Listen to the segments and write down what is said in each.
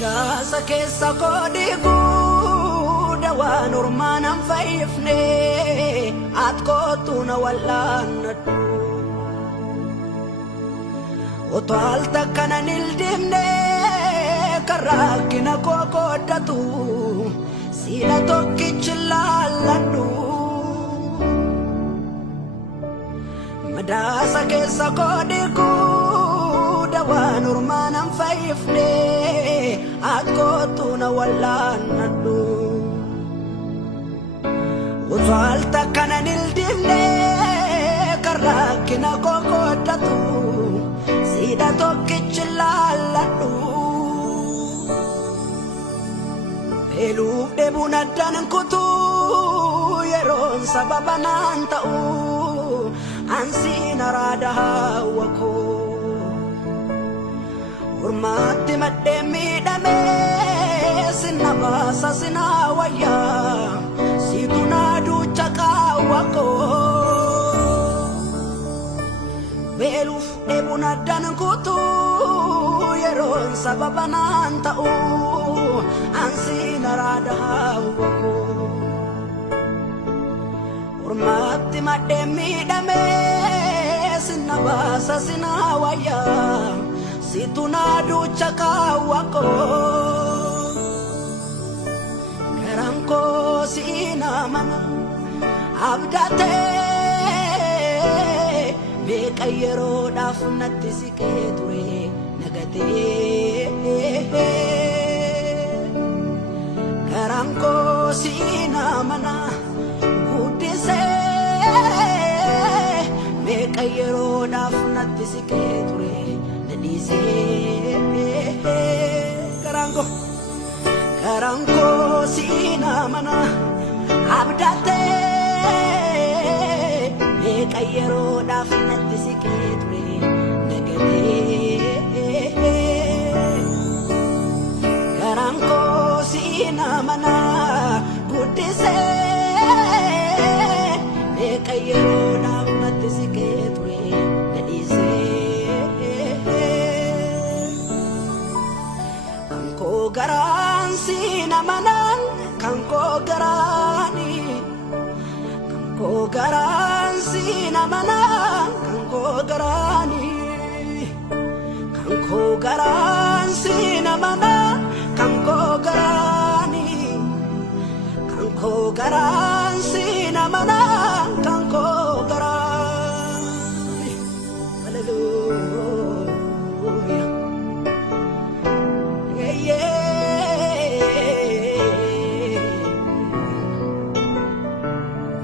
Madaasa keessa koodigu dawaan ormaanaan fayyifne ati kootu na wallaannadhu otoo al takka nan hildimne kan rakkina koo kooddatu siidha tokkichi laalladhu. Madaasa keessa koodigu dawaan ormaanaan fayyifne ati kootu na wallaannadhu otoo al takka nan hildimne kan rakkina koo kooddatu siidha tokkichi laalladhu. Beeluuf dheebuun addaan hin kutuu yeroon sababa naan ta'u ansiin araada hawwa koo ormaatti maddeen miidhamee sinna baasa sinaa wayyaa siitu naa duucha qaawwa koo. Beeluuf dheebuun addaan hin kutuu yeroon sababa naan ta'u ansiin araada hawwa koo ormaatti maddeen miidhamee sinna baasa sinaa wayyaa siitu naa duucha qaawwa koo. Garaan koo siinaa mana abdatee meeqa yeroodhaaf natti siqee ture nagatee. Garaan koo siinaa mana guddisee meeqa yeroodhaaf natti siqee ture nadhiisee. Garaan koo siinaa mana abdatee meeqa yeroodhaaf natti siqee ture nagatee. Garaan koo siinaa mana guddisee meeqa yeroodhaaf natti siqee ture nadhiisee. Kan koo garaan siinaa mana kan koo garaani kan koo garaan siinaa mana kan koo garaani kan koo garaan siinaa mana kan koo garaani kan koo garaan siinaa mana kan koo garaani. Hallelujah.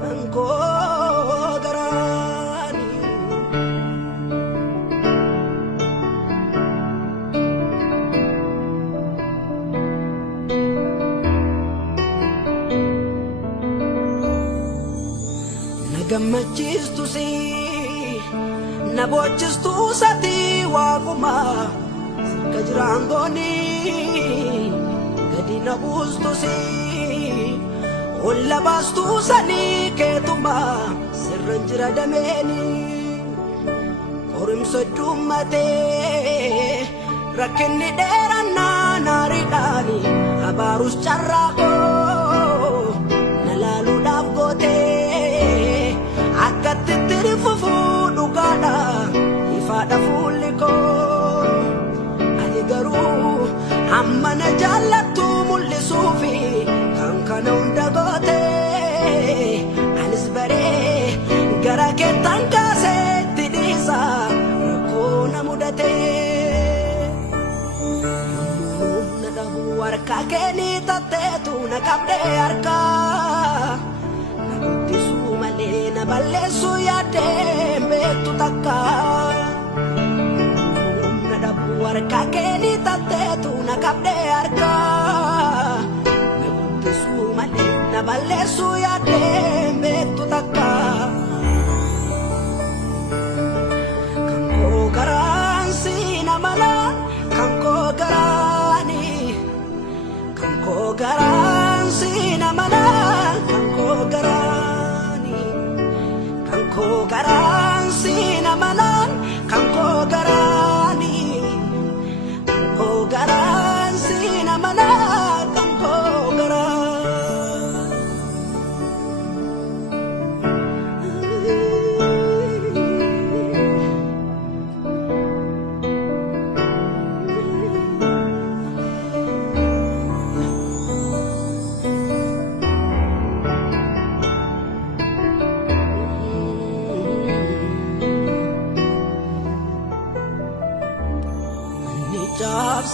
Kan koo garaani. Gammachiistu si na bochistu sati waaquma sirka jiraan gooni gadi na buustu si olla baastu sanii keetuma sirran jira dameeni qorimsa dhummatee rakkinni dheeraan naariidhaani abaarus carraaqoo na laaluudhaaf gootee akkatti tirifuufuu dhugaadha ifaadha fuulli koo. Ati garuu amma na jaallattu mul'isuufi kan kana hunda gootee anis baree gara keettan kaaseetti dhiisa rakkoo na mudatee. Yommuu na dhabu harka keenii tatteetu na qabdee harkaa na guddisuu malee na balleessu yaadeen beektu takka. Na dhabu harka keenii tatteetu na qabdee harkaa na guddisuu malee na balleessu yaadeen beektu takka. Kan koo garaan siinaa mana kan koo garaani kan koo garaan siinaa mana kan koo garaani kan koo garaan siinaa mana kan koo garaani kan koo garaan siinaa namana kan ko gara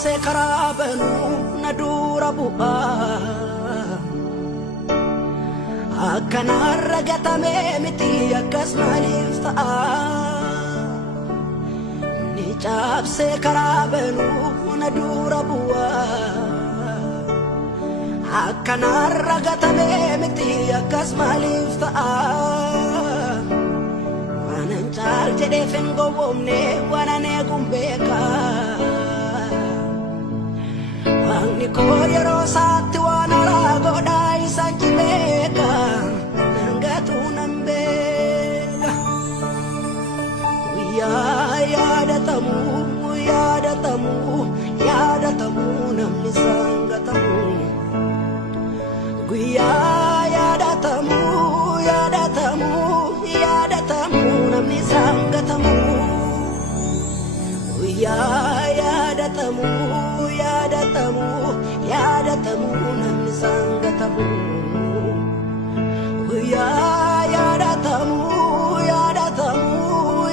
se karabanu nadura bu'a akkana ragatame miti akkas maaliif ta'a ni cabse karabanu nadura bu'a akkana ragatame miti akkas maaliif ta'a wanan caal jedhee fengowwomne wanane gumbeka Ni koyero satti wana ragoda isanjibeka nangatu nambega yadatamu namni sangatamu yadatamu namni sangatamu yadatamu namni sangatamu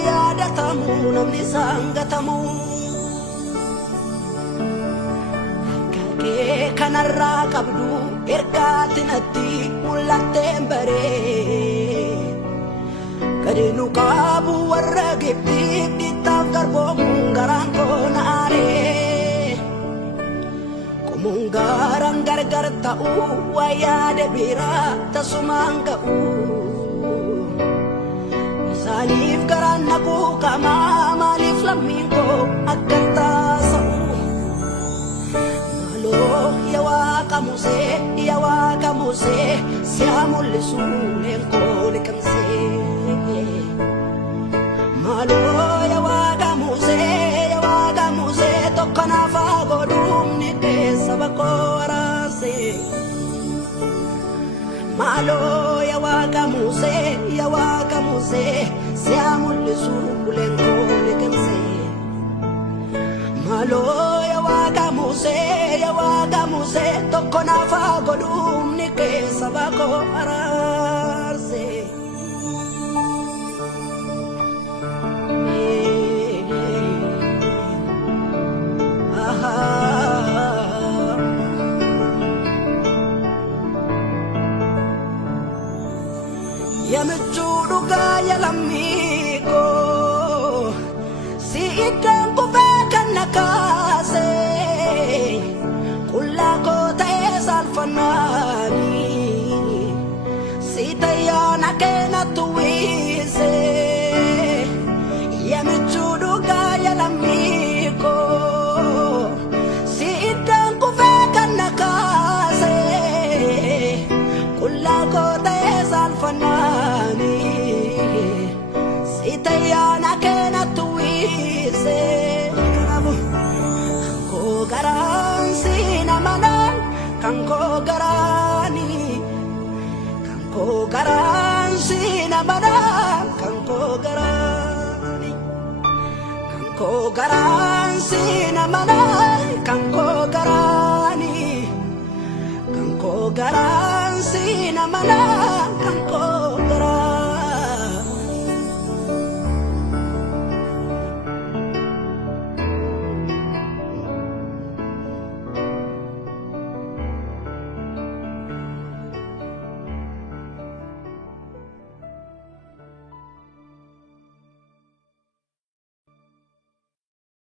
yadatamu namni sangatamu kake kanarra qabdu ergaatinatti mul'atteen baree kadinu qabu warra gibdiif dhittaaf garboomuun garaan koona aaree mungaran gargar ta'u wayyaade biraa tasumaan ga'u isaaniif garaan naquu qamaa maaliif lammiin koo akkan taasa'u maaloo yaa waaqa musee si'a mul'isuu leen koo liqimsee maaloo yaa waaqa musee tokko naaf haa godhuun sabakorase malo ya waka muse siamulisu kulengo lekense malo ya waka muse tokona fa godum nike sabakorase Yamchudu kaya lamiko si ikan ko bekan nakase kula ko tayo salfanani si tayo nakena tuwise Yamchudu kaya lamiko si ikan ko bekan nakase kula ko tayo salfanani Sitayana kena tuwise Kanko garan sinamanan Kanko garani Kanko garan sinamanan Kanko garani Kanko garan sinamanan